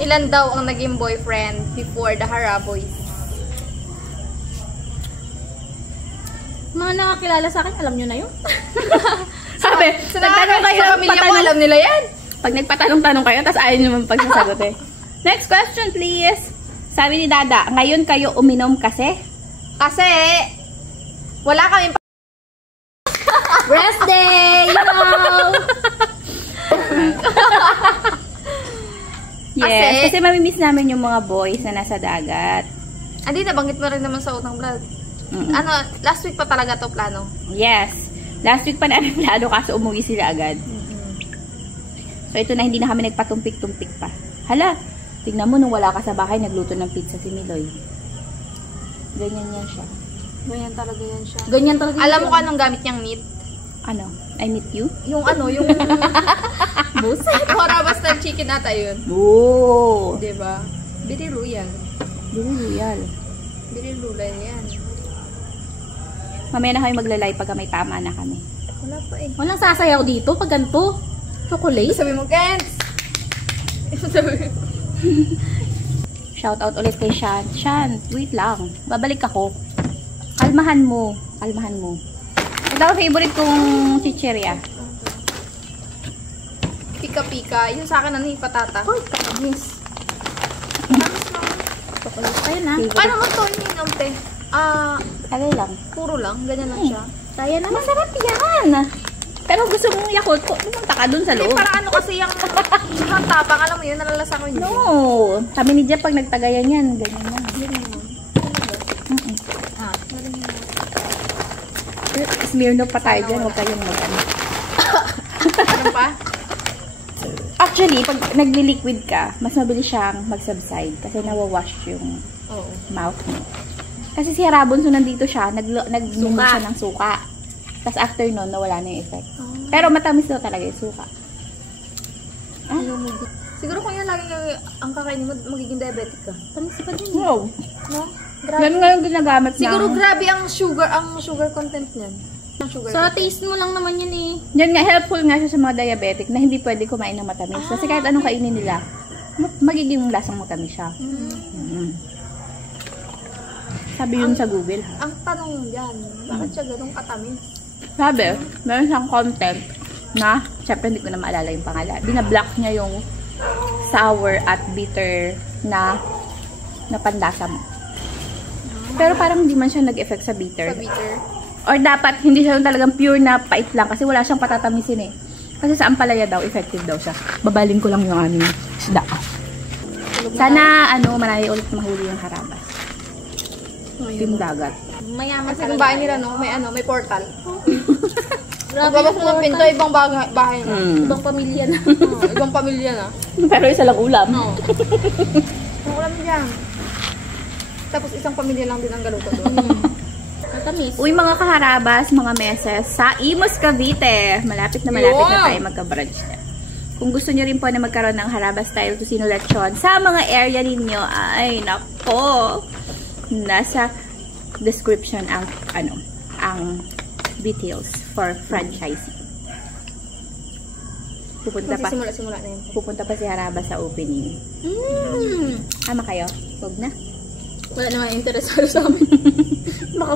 Ilan daw ang naging boyfriend before the Haraboys? Mga nakakilala sa akin, alam nyo na yun. Sabi, nagtanong kayo sa pamilya ko, alam nila yan. Pag nagpatanong-tanong kayo, tapos ayaw nyo naman pagsasagot eh. Next question, please. Sabi ni Dada, ngayon kayo uminom kasi? Kasi, wala kami Rest day! You know! Yes, kasi mamimiss namin yung mga boys na nasa dagat. Andi, nabanggit mo rin naman sa unang vlog. Ano, last week pa talaga to plano? Yes. Last week pa namin plano kaso umuwi sila agad. So ito na, hindi na kami nagpatumpik-tumpik pa. Hala, tignan mo nung wala ka sa bahay, nagluto ng pizza si Miloy. Ganyan yan siya. Ganyan talaga yan siya. Ganyan talaga yan. Alam mo kung anong gamit niyang meat? Ano? I meet you? Yung ano, yung Buset. Harabas na chicken ata yun. Oo. Diba? Biriru yan. Royal. Biriru yan. Mamaya na kami maglalay pagka may tama na kami. Wala pa eh. Walang sasayaw dito pag ganito. Chocolate. Sabi mo, Kens! Sabi mo. Shout out ulit kay Shan. Shan, wait lang. Babalik ako. Kalmahan mo. Kalmahan mo. Ito ang favorite kong chichirya. Pika-pika. Yung sa akin, ano yung patata? Uy, kakamis. Tamis lang. Chocolate kayo na. Paano mo to ininom, te? Tagay lang. Puro lang. Ganyan lang siya. Kaya na. Masarap yan. Pero gusto mong Yakult, pumunta ka dun sa loob. Parang ano kasi yung tapang, alam mo yun, nalalasa ko yun. No. Kami ni Jeff, pag nagtagayan yan, ganyan na. Smirnoff pa tayo dyan, huwag kayong mag-ano. Ano pa? Actually, pag nagli-liquid ka, mas mabilis siyang mag-subside kasi nawawash yung mouth mo. Kasi si Harabonso nandito siya, nag-mumot siya ng suka. Tapos after nun, nawala na yung effect. Pero matamis daw talaga yung suka. Siguro kung yan lagi ang kakainin mo, magiging diabetic ka. Tamis pa din. No. No? Grabe. Yan nga yung ginagamit Siguro grabe ang sugar content niyan. So, taste mo lang naman yun eh. Yan nga, helpful nga siya sa mga diabetic na hindi pwede kumain ng matamis. Kasi kahit anong kainin nila, magiging lasang matamis siya. Sabi yun sa Google. Ang tanong dyan, bakit siya ganun katamis? Sabi, meron siyang content na, syempre hindi ko na maalala yung pangalan. Binablock niya yung sour at bitter na panlasa mo. Pero parang hindi man siya nag-effect sa bitter. Sa bitter? Or dapat hindi siya talagang pure na pait lang kasi wala siyang patatamisin eh. Kasi sa ampalaya daw, effective daw siya. Babaling ko lang yung aming isda. Sana, manay ulit mahuli yung harabas. Yung dagat. Mayaman sa bahay nila, no? May portal. Magbabas mo ng pinto, ibang bahay na. Ibang pamilya na. Ibang pamilya na. Pero isa lang ulam. Ang ulam dyan. Tapos isang pamilya lang din ang galuto doon. Matamis. Uy, mga kaharabas, mga meses, sa Imus, Cavite. Malapit na tayo magka-brunch na. Kung gusto nyo rin po na magkaroon ng harabas style Tocino Lechon sa mga area ninyo, ay, nako, nasa description ang details for franchising. Simula na yun. Pupunta pa si Harabas sa opening. Ama kayo? Huwag na. Wala naman interesado sa amin. Baka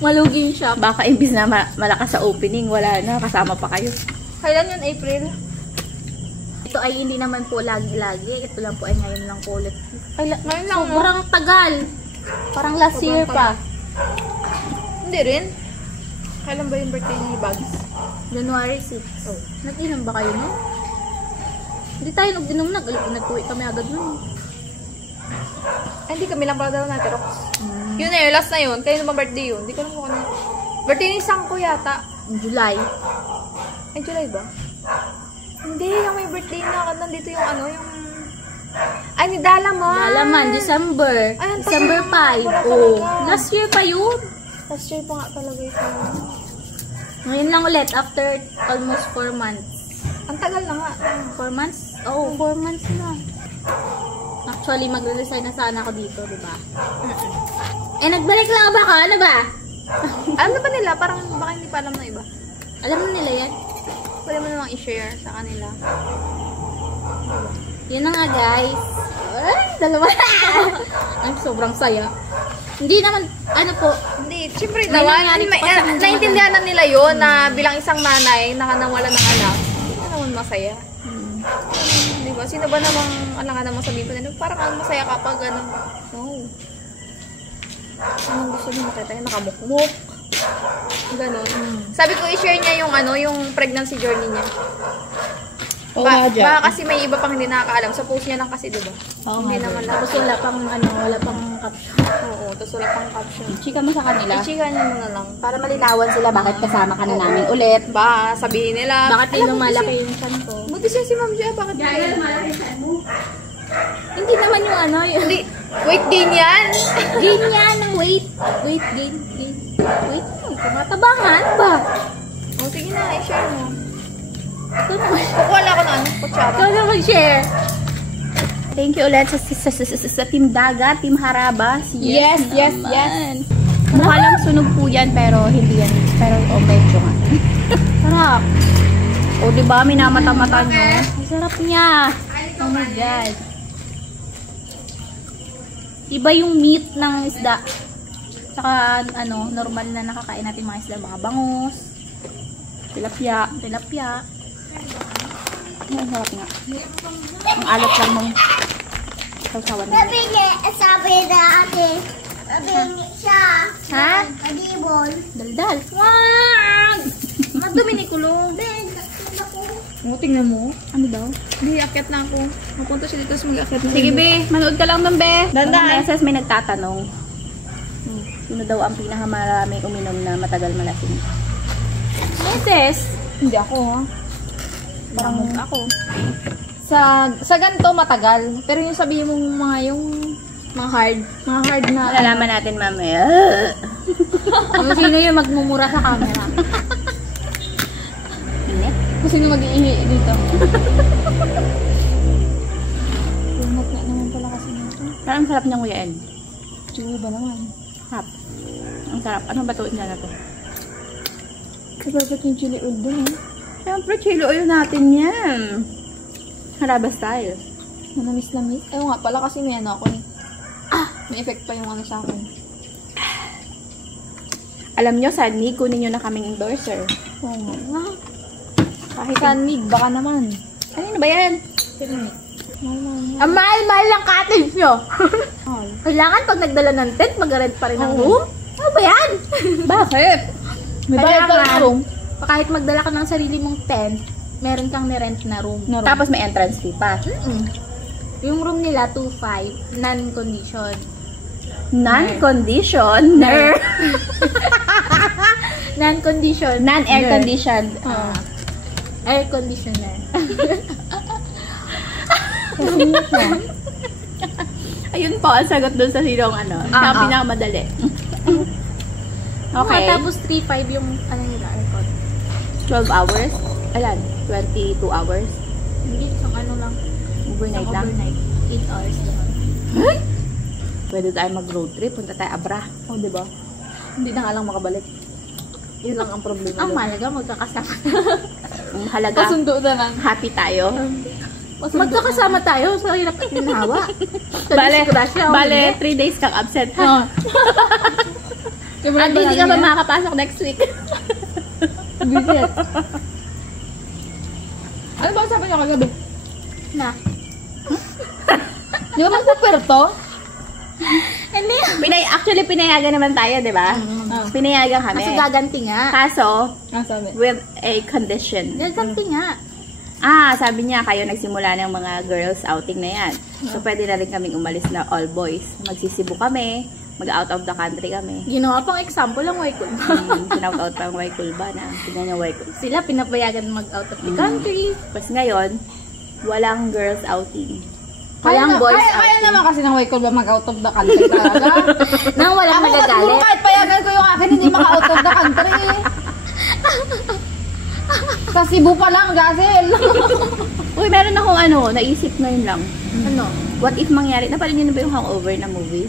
maluging siya. Baka imbis na malakas sa opening, wala na, kasama pa kayo. Kailan yun? April? Ito ay hindi naman po lagi-lagi. Ito lang po ay ngayon lang po ulit. Ngayon lang, Sobrang tagal. Parang last year pa. Hindi rin. Kailan ba yung birthday ni Bugs? January 6. Oh. Nag-inom ba kayo, no? Hindi tayo nag-inom na. Nag-uwi kami agad nun. Ay, hindi kami lang pala daw natin, Rox. Yun na yun, last na yun. Kaya naman birthday yun. Hindi ko naman kung birthday ni Sangko yata. July. Ay, July ba? Hindi, yung may birthday na. Nandito yung yung... Ay, ni Dalaman. Dalaman, December. Ay, December 5. Oh. Last year pa yun. Last year pa nga talaga ito. Ngayon lang ulit, after almost 4 months. Ang tagal na nga. 4 months? Oh, 4 months na. Actually, magre-resign na sana ako dito, diba? Eh, nagbalik lang ba ka? Ano ba? Alam na ba nila? Parang baka hindi pa alam na iba. Alam na nila yan? Pwede mo namang i-share sa kanila. Yun na nga guys. Ay, dalawa. Ay, sobrang saya. Hindi naman, ano po, Hindi, siyempre May naman, nangyari pa sa kanila. naintindihan na nila yun na bilang isang nanay na nawala ng anak, hindi ka naman masaya. Di ba? Sino ba namang, alam ka namang sabihin pa nila, parang ang masaya kapag ano, no. Anong gusto niyo makita niya? Nakamukmuk. Ganon. Sabi ko, i-share niya yung ano, yung pregnancy journey niya. Oo nga, Ba, Jack. baka kasi may iba pang hindi nakakaalam. Sa post niya lang kasi, di ba? Oo Hindi nga. naman Tapos lahat. wala pang, wala pang caption. Oo, tapos wala pang caption. Chika mo sa kanila. I-chika niya muna lang. Para malinawan sila bakit kasama ka na namin ulit. Ba, sabihin nila. Bakit "Alam yung mo, malaki kasi- yung chan ko? Buti siya si Ma'am Jia, bakit malaki yung chan mo? Hindi naman yung ano, yung Hindi, weight gain yan. gain yan ng weight. Weight gain. Wait, tumatabangan ba? O, sige na, i-share mo. Ito naman. Kukuha lang ako ng ano, kutsara. Ikaw naman share. Thank you ulit sa Team Dagat, Team Harabas. Yes, yes, naman. Mukha lang sunog po yan, pero hindi yan. Pero medyo nga. Sarap. O, diba? Minamata-mata nyo. Ang sarap niya. Oh my God. Iba yung meat ng isda. Saka, ano, normal na nakakain natin mga isda. Mga bangus. Tilapia. Ang sarap nga. Ang alat lang mong sausawan nila. Sabi na ate, sabi siya, Ha? kadibol. Daldal. Wag! Madumi ni kulong. O, tingnan mo. Ano daw? Hindi, akyat na ako. Mapunta siya dito, tapos mag-akyat na. Sige, be. Manood ka lang ng be. Dandaan. Mga meses may nagtatanong. Sino daw ang pinakamarami uminom na matagal malasing? Meses? Hindi ako, ha? Parang ako. Sa ganito, matagal. Pero yung sabihin mong yung mga hard na. Malalaman natin mamaya. Kung sino yung magmumura sa camera. Init? Kung sino mag-iihi dito. Lunat na naman pala kasi nito. Parang sarap niyang nguyain. Siguro ba naman? Sarap. Ang sarap. Ano ba ito niya na to? Dapat yung chili oil dun, eh. Siyempre, chili oil natin yan. Haraba style. Manamis-namis. Ewan nga pala kasi may ano ako eh. May effect pa yung ano sa akin. Alam nyo, Sunny, kunin nyo na kaming endorser. Oo nga. Kahit Sunmig, baka naman. Ano ba yan? Sunmig. Ang mahal-mahal ng cottage nyo. Mahal. Kailangan pag nagdala ng tent, mag-rent pa rin ng room? Ano ba yan? Bakit? May bayad ka Kailangan, ng room. kahit magdala ka ng sarili mong tent, meron kang nirent na room. Tapos may entrance fee pa. Yung room nila, 2.5, non-condition. Non-conditioner? Non-condition. Non-air conditioned. Air conditioner. Ayun po, ang sagot dun sa sinong ano. Siya ang pinakamadali. Okay. Tapos 3.5 yung ano nila, aircon. 12 hours? Alan? 22 hours? Hindi, isang ano lang. Overnight lang? Overnight. 8 hours naman. Pwede tayo mag-road trip. Punta tayo Abra. Oh, diba? Hindi na nga lang makabalik. Yun lang ang problema. Ang mahalaga, magkakasama. Ang mahalaga, Pasundo na lang. happy tayo. Magkakasama tayo sa hirap at ginawa. Bale, 3 days kang absent. Oo. At hindi ka pa makakapasok next week. Bisit. Ano ba sabi niyo kagabi? Na. Di ba magpuperto? Hindi. Actually, pinayagan naman tayo, di ba? Pinayagan kami. Kasi gaganti nga. Kaso, Sabi. with a condition. Gaganti nga. Sabi niya, kayo nagsimula ng mga girls outing na yan. So, pwede na rin kaming umalis na all boys. Magsisibo kami, mag-out of the country kami. Ginawa pang example lang, Waikul. Sinout-out pa ang Waikulba na. Tignan niya Waikul. Sila pinapayagan mag-out of the country. Tapos ngayon, walang girls outing. Walang boys Kaya outing. naman kasi ng Waikul ba mag-out of the country talaga? Nang walang Ako siguro magagalit. kahit payagan ko yung akin, hindi maka-out of the country. Sa Cebu pa lang, Gazel. Uy, meron akong naisip ngayon lang. Ano? What if mangyari, napanood niyo na ba yung Hangover na movie?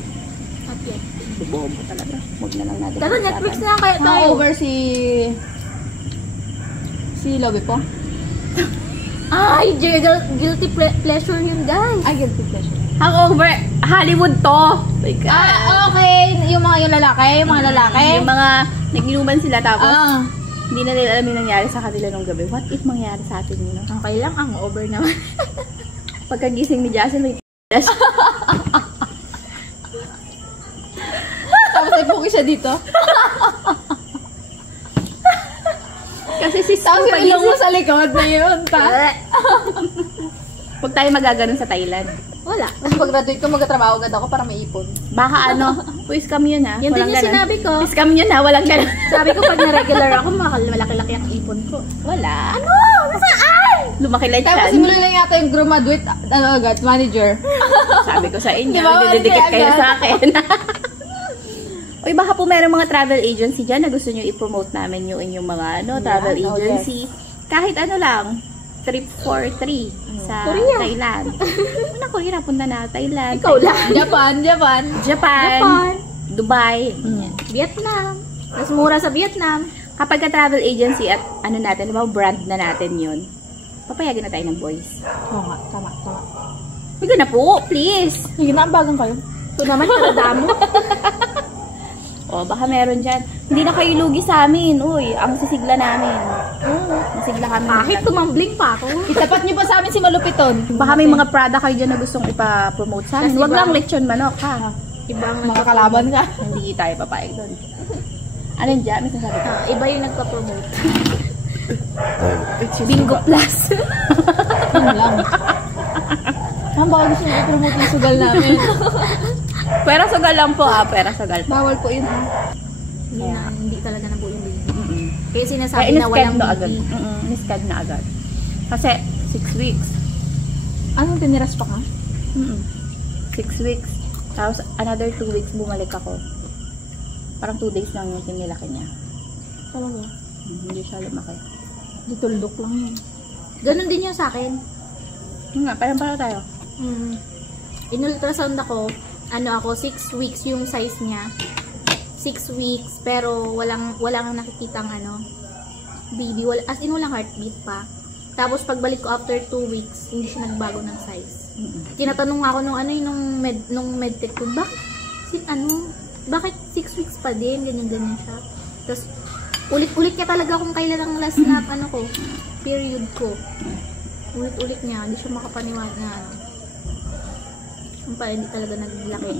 Not yet. Bobo talaga. Huwag na lang natin. Pero pag-usapan. Netflix na lang kaya tayo. Hangover si Lobby po. Ay, guilty pleasure yun, guys. Ay, guilty pleasure. Hangover, Hollywood to. My God. Okay. Yung mga lalaki. Yung mga nag-inuman sila tapos Ah. hindi na nila alam yung nangyari sa kanila nung gabi. What if mangyari sa atin yun? No? Okay lang, hangover naman. Pagkagising ni Jason, may Tapos nagpuki siya dito. kasi si Tapos yung ilong mo sa likod na yun, Huwag tayo magaganon sa Thailand. Wala. Kasi pag-graduate ko, magtatrabaho agad ako para may ipon. Baka scam yun ha. Yan din yung sinabi ko. Scam yun ha, walang ganon. Sabi ko pag na-regular ako, malaki-laki ang ipon ko. Wala. Ano? Nasaan? Lumaki lang Tapos siya. simula lang yata yung graduate, agad, manager. Sabi ko sa inyo, Diba, nagdidikit kayo agad? sa akin. Uy, baka po meron mga travel agency dyan na gusto nyo i-promote namin yung inyong mga travel oh, agency. Kahit ano lang, trip for 3 sa Korea. Thailand. Una Korea, punta na Thailand. Ikaw lang. Thailand, Japan. Japan. Dubai. Vietnam. Mas mura sa Vietnam. Kapag ka-travel agency at ano natin, brand na natin yun, papayagan na tayo ng boys. Oo nga, tama. Huwag na po, please. Sige na, bagang kayo. Ito naman, karadamo. O, baka meron dyan. Hindi na kayo lugi sa amin. Uy, ang sisigla namin. Masigla kami. Kahit tumambling pa ako. Itapat niyo pa sa amin si Malupiton. Baka may mga product kayo dyan na gustong ipa-promote sa amin. Kasi Huwag lang ibang- lechon manok, ha? Ibang makakalaban ka. Hindi tayo papayag doon. Ano yun dyan? May sasabi ka? Iba yung nagpa-promote. Bingo Plus. Yun lang. Ma'am, baka gusto niyo i-promote yung sugal namin. Pera sugal lang po, pera sugal po. Bawal po yun, ha? Hindi talaga nabuo yung baby. Kaya Kaya sinasabi na in-scad walang na agad. baby. In-scad na agad. Kasi, 6 weeks. Anong tiniras pa ka? 6 weeks. Tapos, another 2 weeks, bumalik ako. Parang 2 days lang yung tinilaki niya. Talaga? Hindi siya lumaki. Dituldok lang yun. Ganon din yun sa akin. Nga, parang para tayo. In-ultrasound ako, 6 weeks yung size niya. 6 weeks, pero walang nakikitang baby. As in, walang heartbeat pa. Tapos, pagbalik ko after 2 weeks, hindi siya nagbago ng size. Tinatanong ako nung medtech ko, bakit 6 weeks pa din? Ganyan siya. Tapos, ulit-ulit niya talaga kung kailan ang last na, period ko. Ulit-ulit niya, hindi siya makapaniwala na, hindi talaga naglaki.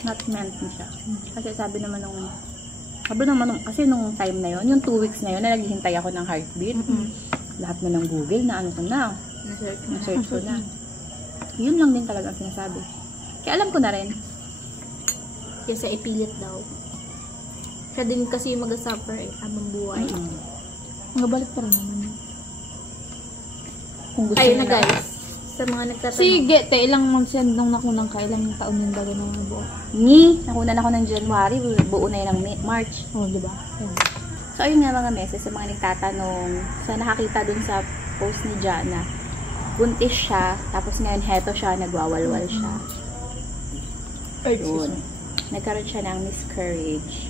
Not meant na siya. Kasi sabi naman kasi nung time na yon, yung 2 weeks na yun, na naghihintay ako ng heartbeat. Lahat na ng Google na ko na. Na-search ko na. Yun lang din talaga ang sinasabi. Kaya alam ko na rin. Kasi ipilit daw. Siya din kasi yung mag-suffer habang buhay. Magabalik pa rin naman yun. Kung gusto Ayun na nila. guys. Sa mga nagtatanong. Sige, ilang months yan nung nakunang ka? Ilang taon yung bago na buo? Nakunan ako ng January, buo na yun ng March. Oo, diba? So, ayun nga mga meses, sa mga nagtatanong, sa nakakita dun sa post ni Jana, buntis siya, tapos ngayon heto siya, nagwawalwal siya. Yun. Nagkaroon siya ng miscarriage.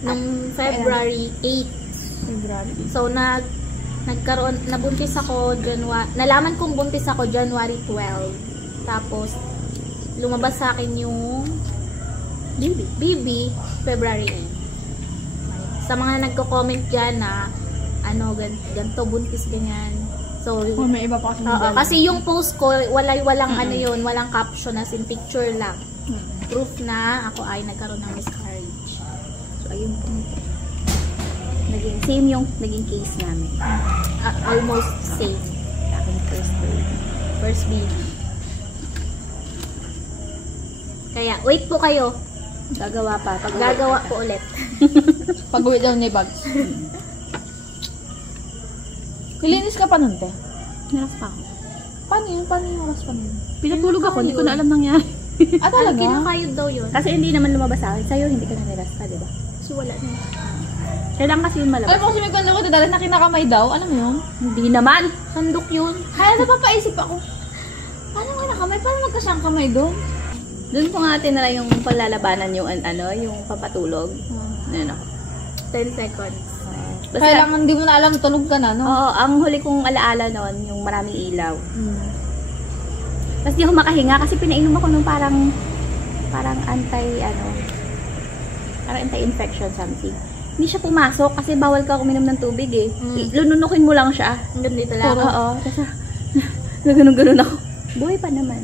Nung February 8. February. So, nabuntis ako, nalaman kong buntis ako January 12. Tapos, lumabas sa akin yung baby February 8. Sa mga nagko-comment dyan na, ganito, buntis, ganyan. So, May iba pa kasi kasi yung post ko, walang walang caption, as in picture lang. Proof na ako ay nagkaroon ng miscarriage. So, ayun po. Same yung naging case namin. Almost same. Sa akin First baby. Kaya, wait po kayo. Gagawa pa. Gagawa po ulit. Pag-uwi daw ni Bags. Kilinis ka pa nun, te? Naras pa ako. Paano yun? Paano yung oras pa nun? Pinatulog ako, hindi ko na alam nangyari. Talaga? Kinakayod daw yun. Kasi hindi naman lumabas sa akin. Sa'yo, hindi ka na niras pa, diba? Kasi wala na. Kailangan kasi yung malabas. Alam mo kasi may kwento ko, dahil na kinakamay daw. Alam mo yun? Hindi naman. Sandok yun. Kaya napapaisip ako. Paano kinakamay? Paano magkasyang kamay doon? Doon ko nga tinala yung palalabanan yung yung papatulog. Ano ako. 10 seconds. Basta, Kailangan di mo na alam, tulog ka na, no? oo, ang huli kong alaala nun, yung maraming ilaw. Tapos di ako makahinga kasi pinainom ako nung parang anti-infection something. Hindi siya pumasok kasi bawal ka uminom ng tubig eh. Lununukin mo lang siya. Dito lang. Oo. Kasi naganon-ganon ako. Nabuhay naman.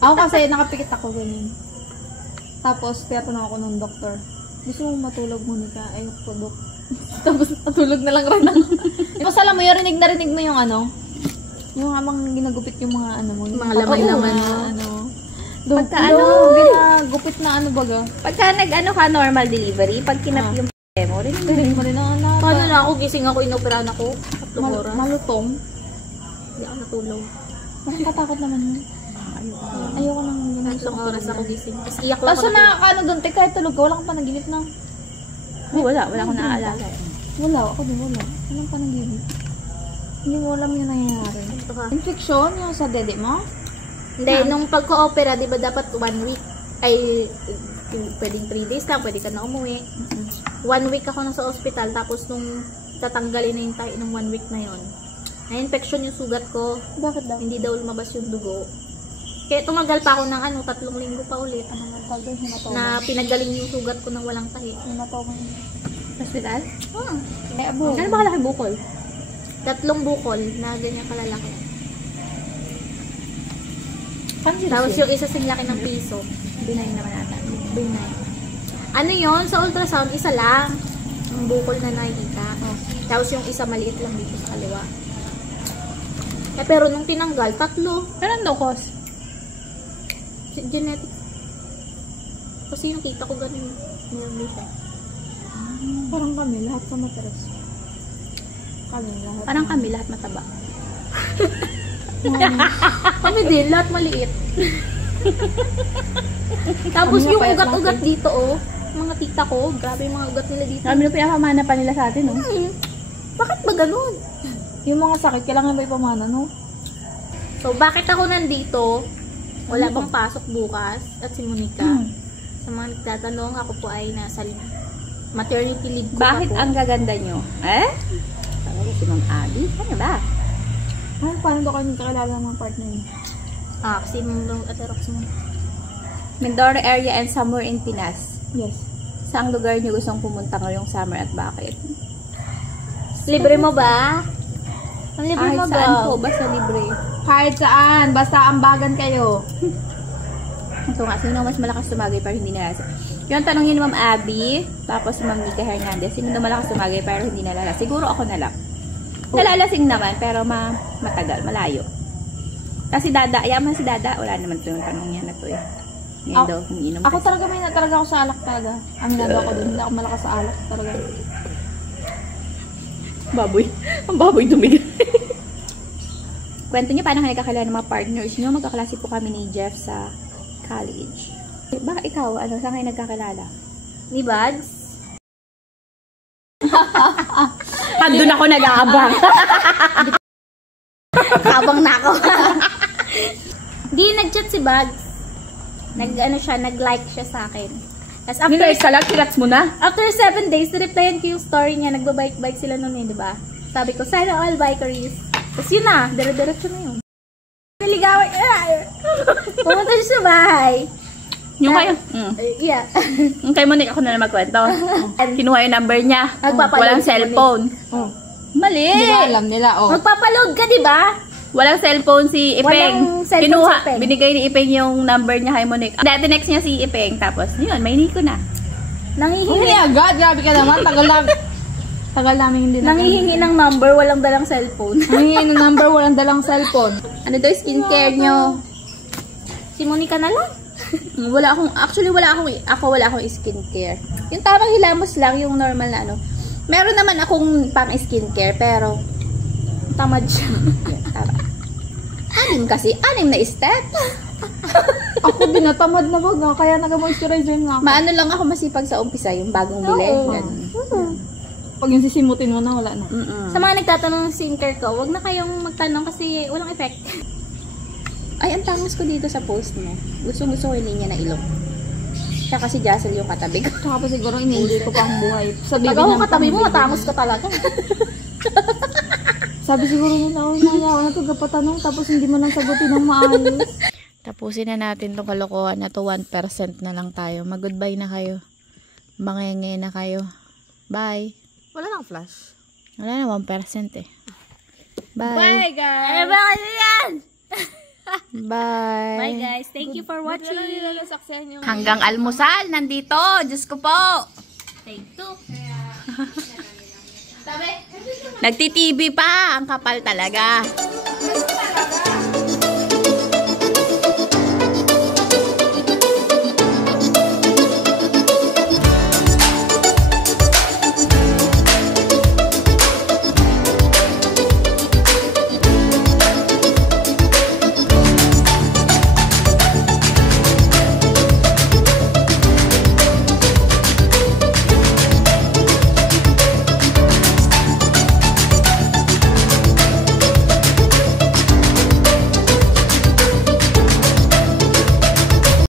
Ako kasi nakapikit ako ganyan. Tapos tinatanong ako ng doktor, gusto mong matulog muna ka? Ayoko po, dok. Tapos natulog na lang rin ako. Tapos alam mo, yung rinig mo yung yung habang ginagupit yung mga mo. Mga laman-laman. Pagka ginagupit na baga. Pagka ka normal delivery, pag kinap yung mo, rinig mo rin ang Paano na ako, gising ako, inoperahan ako. 3 oras. Malutong. Hindi ako natulog. Nakakatakot naman yun. Ayoko nang Isang oras ako gising. Tapos iyak lang Tapos ako. nakakaano doon, kahit tulog ka, wala kang panaginip na. wala akong naaalala. Wala, ako din wala. Walang panaginip. Hindi mo alam yung nangyayari. Ito ka. Infection yung sa dede mo? Hindi, nung pagko-opera, di ba dapat 1 week? Ay, pwedeng 3 days lang, pwede ka na umuwi. 1 week ako nasa ospital, tapos nung tatanggalin na yung tayo ng 1 week na yon, na-infection yung sugat ko. Bakit daw? Hindi daw lumabas yung dugo. Kaya tumagal pa ako ng 3 linggo pa ulit. Na pinagaling yung sugat ko ng walang tahi. Hospital? Ay, abo. Ano ba kalaki bukol? 3 bukol na ganyan kalalaki. Tapos yung isa sing laki ng piso. Binayin naman natin. Binay. Ano yon sa ultrasound, isa lang. Ang bukol na nakikita. Tapos yung isa maliit lang dito sa kaliwa. Pero nung tinanggal, 3. Anong daw cause? Genetic. Kasi yung tita ko ganun. Meron din siya. Parang kami, lahat sa materes. Lahat. Parang kami, lahat mataba. Kami din, lahat maliit. Tapos yung ugat-ugat dito, mga tita ko, grabe yung mga ugat nila dito. Kami na pinakamana pa nila sa atin, no? Bakit ba ganun? Yung mga sakit, kailangan ba ipamana, no? So, bakit ako nandito? Wala bang pasok bukas? At si Monica. Sa mga nagtatanong, ako po ay nasa maternity leave ko. Bakit pa po. ang gaganda nyo? Talaga si Ma'am Abby? Ano ba? Paano daw kayo kakilala ng mga partner niyo? Kasi yung aterox mo. Mindoro area and somewhere in Pinas. Yes. Saang lugar nyo gustong pumunta ngayong summer at bakit? Libre mo ba? Ang libre Kahit mo ba? saan po, basta libre. Kahit saan, basta ambagan kayo. Ito nga, sino mas malakas tumagay pero hindi nalasing? Yung tanong yun ni Ma'am Abby, tapos si Ma'am Nika Hernandez, sino na malakas tumagay pero hindi nalalasing? Siguro ako na lang. Nalalasing naman, pero matagal, malayo. Kasi Dada, ayaman si Dada, wala naman ito yung tanong niya na to eh. Ngayon daw, umiinom Ako kasi. talaga may talaga ako sa alak talaga. Ang nagawa ko dun, hindi ako malakas sa alak talaga. Baboy. Ang baboy dumigil. Kwento niyo paano kayo kakilala ng mga partners niyo? Magkaklase po kami ni Jeff sa college. Baka ikaw, saan kayo nagkakilala? Ni Bags? Doon ako nag-aabang. Kabang na ako. Di, nag-chat si Bags. Nag-like siya sa akin. Tapos Nilike ka lang, kilats mo na. after 7 days, replyan ko yung story niya. Nagbabike-bike sila noon eh, di ba? Sabi ko, sana all bikeries. Tapos yun na, dire-diretso na yun. Naligawan. Pumunta siya sa bahay. Yung kayo? Yeah. Yung kay Monique, ako na lang magkwento. Kinuha yung number niya. Nagpapaload Walang si cellphone. Mali! Hindi ba alam nila, Magpapaload ka, di ba? Walang cellphone si Ipeng. Walang cellphone Kinuha, si Ipeng. binigay ni Ipeng yung number niya kay Monique. Dati next niya si Ipeng. Tapos, yun, may Nico na. Hindi Nangihingi. agad, grabe ka naman. Tagal namin hindi Nangihingi ng number, walang dalang cellphone. Nangihingi ng number, walang dalang cellphone. Ano daw skincare nyo? Si Monica na lang. Wala akong skincare. Yung tamang hilamos lang, yung normal na Meron naman akong pang skincare, pero tamad siya. Yan, tama. 6 kasi, 6 na steps. Ako din, natamad na baga, kaya nag-moisturizer nga ako. Maano lang ako masipag sa umpisa, yung bagong bili. Oo. Ganun. Pag yung sisimutin mo na, wala na. Mm-mm. Sa mga nagtatanong ng skincare ko, wag na kayong magtanong kasi walang effect. Ay, ang tangos ko dito sa post mo. Gusto ko yung linya na ilong. Siya kasi Jassel yung katabi ko. Tsaka pa siguro in-enjoy ko pa ang buhay. Sabi Pag ako katabi mo, matangos ka talaga. Sabi siguro nila, oh, nayawa na ito kapatanong tapos hindi mo lang sagutin ng maayos. Tapusin na natin tong kalokohan na to. 1% na lang tayo. Mag-goodbye na kayo. Mangenge na kayo. Bye. Wala nang flash. Wala na 1% eh. Bye. Bye, guys! Ano ba kasi yan? Bye. Bye, guys. Thank you for watching. Hanggang almusal, nandito. Diyos ko po. Take 2. Nagti-TV pa. Ang kapal talaga.